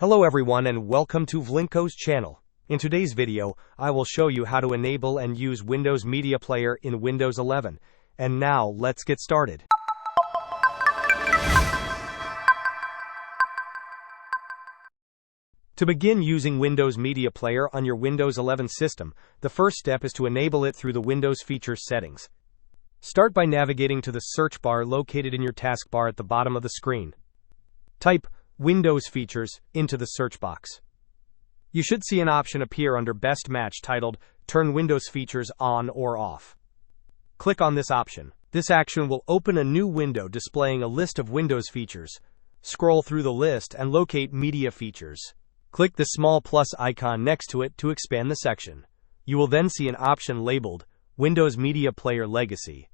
Hello everyone and welcome to Vlinkoz channel. In today's video, I will show you how to enable and use Windows Media Player in Windows 11. And now, let's get started. To begin using Windows Media Player on your Windows 11 system, the first step is to enable it through the Windows Features settings. Start by navigating to the search bar located in your taskbar at the bottom of the screen. Type Windows Features into the search box. You should see an option appear under Best Match titled Turn Windows Features On or Off. Click on this option. This action will open a new window displaying a list of Windows features. Scroll through the list and locate Media Features. Click the small plus icon next to it to expand the section. You will then see an option labeled Windows Media Player Legacy.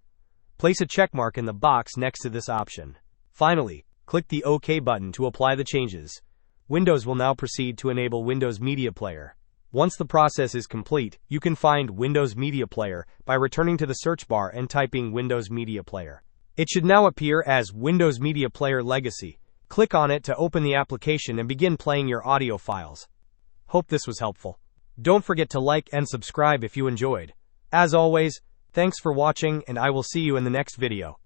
Place a checkmark in the box next to this option. Finally, click the OK button to apply the changes. Windows will now proceed to enable Windows Media Player. Once the process is complete, you can find Windows Media Player by returning to the search bar and typing Windows Media Player. It should now appear as Windows Media Player Legacy. Click on it to open the application and begin playing your audio files. Hope this was helpful. Don't forget to like and subscribe if you enjoyed. As always, thanks for watching and I will see you in the next video.